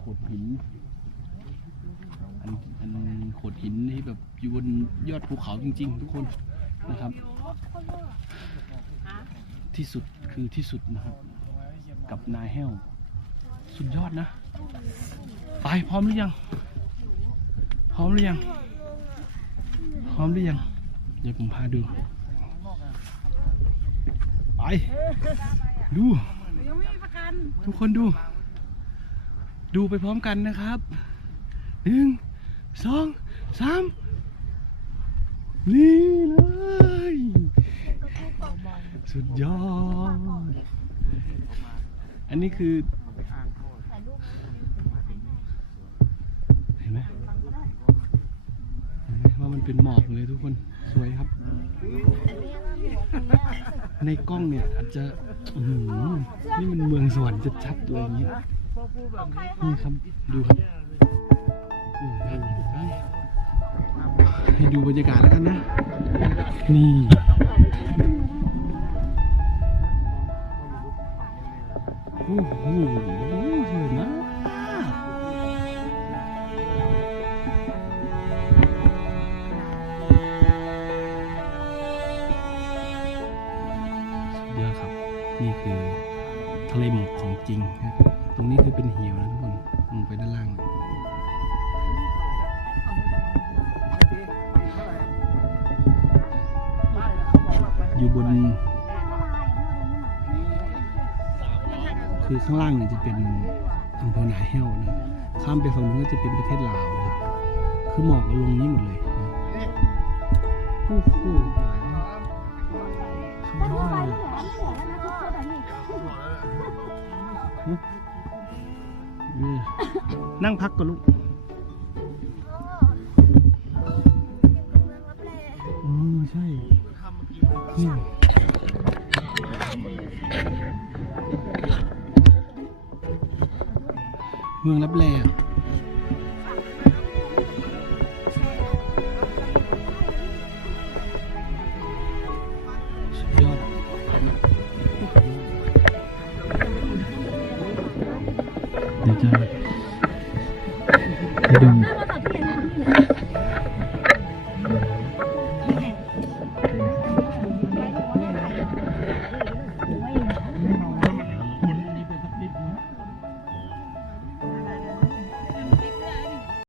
โขดหิน อันอันโขดหินที่แบบอยู่บนยอดภูเขาจริง ๆ ทุกคนนะครับ ที่สุดคือที่สุดนะครับ กับนายแห้ว สุดยอดนะ ไปพร้อมหรือยัง พร้อมหรือยัง พร้อมหรือยัง เดี๋ยวผมพาดู ไป ดูยังไม่มีประกันทุกคนดู ดูไปพร้อมกันนะครับหนึ่งสองสามนี่เลยสุดยอด อันนี้คือ เห็นไหมว่ามันเป็นหมอกเลยทุกคนสวยครับ ในกล้องเนี่ยอาจจะนี่มันเมืองสวรรค์ชัดๆเลยอย่างนี้ นี่ครับดูครับโอ้โหให้ดูบรรยากาศแล้วกันนะ นี่โอ้โหสวยมากสุดยอดครับนี่คือทะเลหมอกของจริงนะต รงนี้คือเป็นเหวนะทุกคนลงไปด้านล่างอยู่บน คือข้างล่างเนี่ยจะเป็นอำเภอหนาแห้วนะข้ามไปฝั่งนู้นก็จะเป็นประเทศลาวนะคือหมอกลงนี้หมดเลยนะโอ้โหสุดยอดเลยเออ นั่งพักก่อนลูกอ๋อใช่นี่เมืองรับแลสุดยอดเดี๋ยวจะ ให้ดู